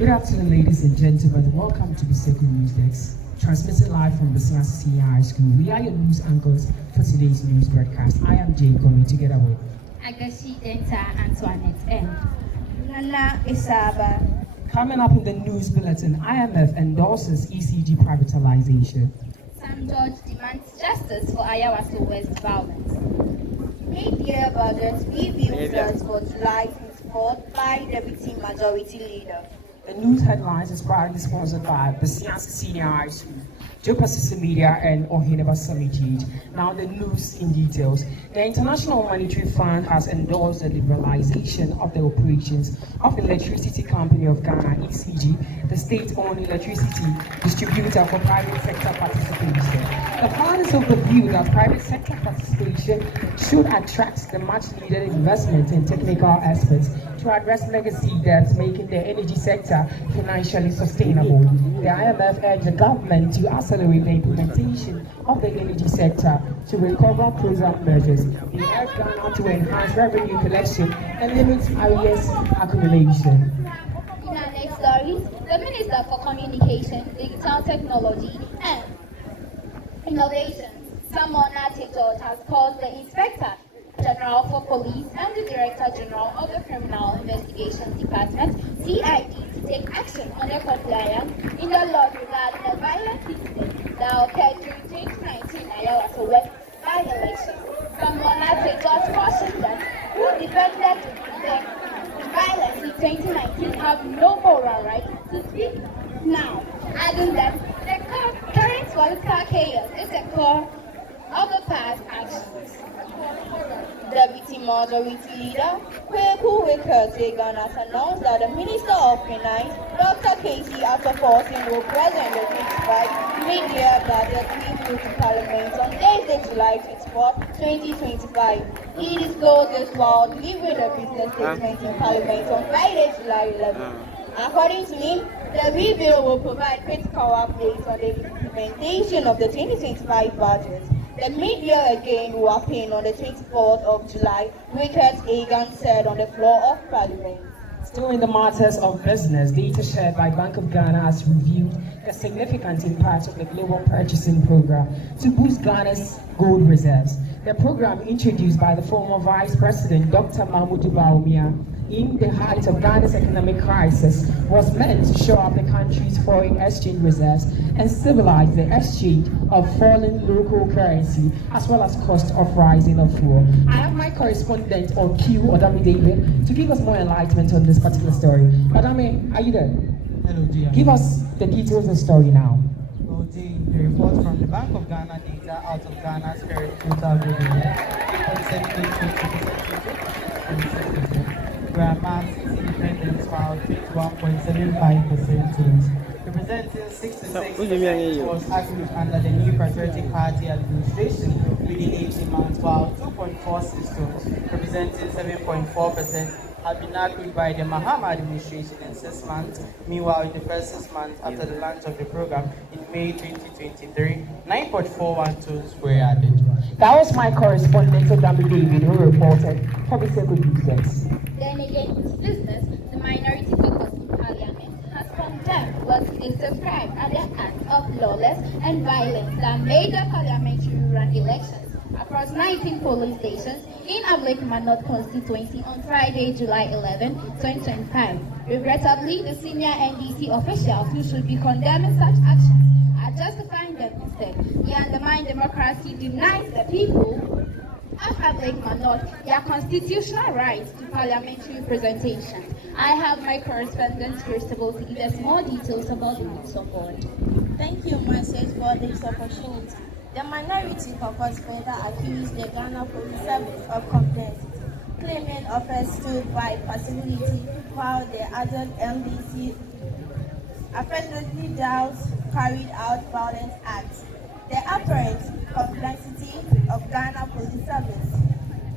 Good afternoon, ladies and gentlemen. Welcome to the second news desk, transmitting live from the Senior High School. We are your news anchors for today's news broadcast. I am Jane Comey, together with Agashi Denta Antoinette and Nana Isaba. Coming up in the news bulletin, IMF endorses ECG privatization. Sam George demands justice for Ayawaso West violence. Mid-year budget reveals for July 24th by Deputy Majority Leader. The news headlines is proudly sponsored by the Senior High School, Jopasisi Media, and Ohineba Summit. Now the news in details. The International Monetary Fund has endorsed the liberalization of the operations of the Electricity Company of Ghana, ECG, the state-owned electricity distributor for private sector participation. The fund is of the view that private sector participation should attract the much-needed investment in technical aspects to address legacy debts, making the energy sector financially sustainable. The IMF urged the government to accelerate the implementation of the energy sector to recover program measures. They urged Ghana to enhance revenue collection and limit arrears accumulation. In our next stories, the Minister for Communication, Digital Technology and Innovation, Samona George, has called the Inspector General for Police and the Director General of the Criminal Investigations Department, CID, to take action on their compliance in the law regarding the violent incident that occurred during 2019 Ayawaso West by-election. Samona George cautioned that who defended the violence in 2019 have no moral right to speak now, adding that the current political chaos is a core of the past actions. Deputy Majority Leader Kweku Wekerte has announced that the Minister of Finance, Dr. Casey Ataforsin, will present the 25 mid-year budget review to Parliament on Thursday, July 24, 2025. He disclosed this while delivering the business statement in Parliament on Friday, July 11. According to him, the review will provide critical updates on the implementation of the 2025 budget. The mid-year again will happen on the 24th of July, Richard Egan said on the floor of Parliament. Still in the matters of business, data shared by Bank of Ghana has reviewed the significant impact of the Global Purchasing Program to boost Ghana's gold reserves. The program, introduced by the former Vice President Dr. Mahmoud Bawumia in the height of Ghana's economic crisis, was meant to shore up the country's foreign exchange reserves and stabilize the exchange of falling local currency, as well as cost of rising of fuel. I have my correspondent on Q, Odami David, to give us more enlightenment on this particular story. Odami, are you there? Hello, Gia. Give us the details of the story now. Well, the report from the Bank of Ghana data out of Ghana's current total global where mass independence while 21.75% to representing 66% was active under the new Patriotic Party administration within 18 months, while 2.46 tons, representing 7.4%, have been accrued by the Mahama administration in 6 months. Meanwhile, in the first 6 months after the launch of the program in May 2023, 9.41 tons were added. That was my correspondent, Odami David, who reported for the Second News Desk. Then again, to business, the minority caucus in Parliament has condemned what they described as the acts of lawless and violence that made the parliamentary run elections across 19 polling stations in Ablek Manot constituency on Friday, July 11, 2025. Regrettably, the senior NDC officials who should be condemning such actions are justifying them instead. They undermine democracy, denies the people of Ablek Manot their constitutional right to parliamentary representation. I have my correspondent Christabel to give us more details about the news on board. Thank you, Moses, for this opportunity. The minority caucus further accused the Ghana Police Service of complicity, claiming offense stood by possibility, while the adult MDC affectionately doubts carried out violent acts. The apparent complexity of Ghana Police Service,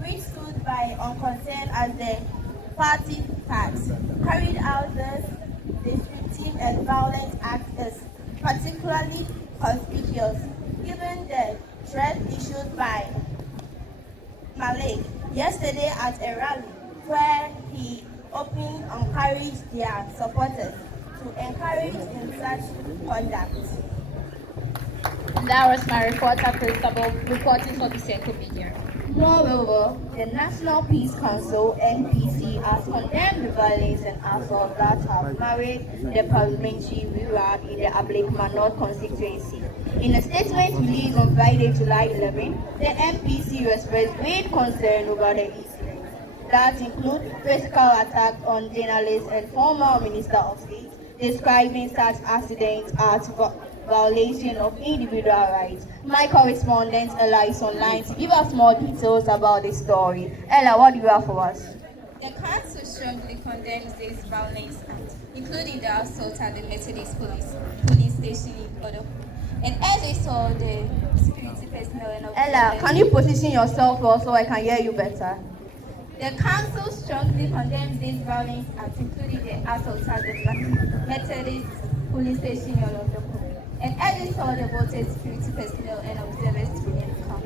which stood by unconcerned as the party tax, carried out this destructive and violent act is particularly conspicuous given the threat issued by Malik yesterday at a rally where he openly encouraged their supporters to encourage in such conduct. That was my reporter, Principal, reporting for the Seco Media. Moreover, the National Peace Council (NPC) has condemned the violence and assault that have marred the parliamentary rerun in the Ablekuma North constituency. In a statement released on Friday, July 11, the NPC expressed great concern over the incident that include physical attacks on journalists and former Minister of State, describing such accidents as violation of individual rights. My correspondent Ella is online to give us more details about this story. Ella, what do you have for us? The council strongly condemns this violence act, including the assault at the Methodist police station in Odo. And urges all the security personnel and Ella, can you position yourself so I can hear you better? The council strongly condemns this violence act, including the assault at the Methodist police station in Odo. And urges all the voted security personnel and observers to remain calm.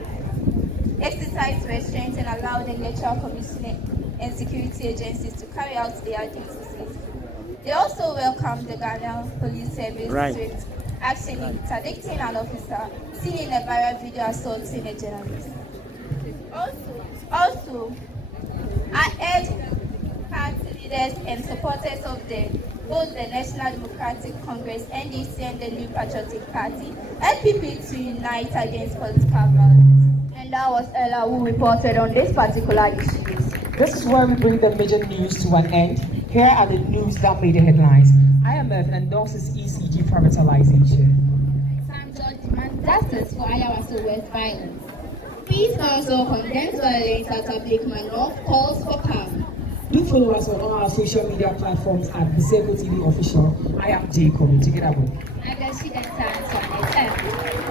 Exercise restraint and allow the electoral commission and security agencies to carry out their duties safely. They also welcome the Ghana Police Service strict action in interdicting an officer seen in a viral video assaulting a journalist. Also, I urge party leaders and supporters of both the National Democratic Congress, NDC, and the New Patriotic Party, NPP, to unite against political violence. And that was Ella who reported on this particular issue. This is where we bring the major news to an end. Here are the news that made the headlines. IMF endorses ECG privatization. Sam George demands justice for Ayawaso West violence. Peace Council condemns violence at Ablekuma North, calls for calm. Do follow us on all our social media platforms at Biseko TV Official. I am Jacob. Take it up. I guess she can stand on FM.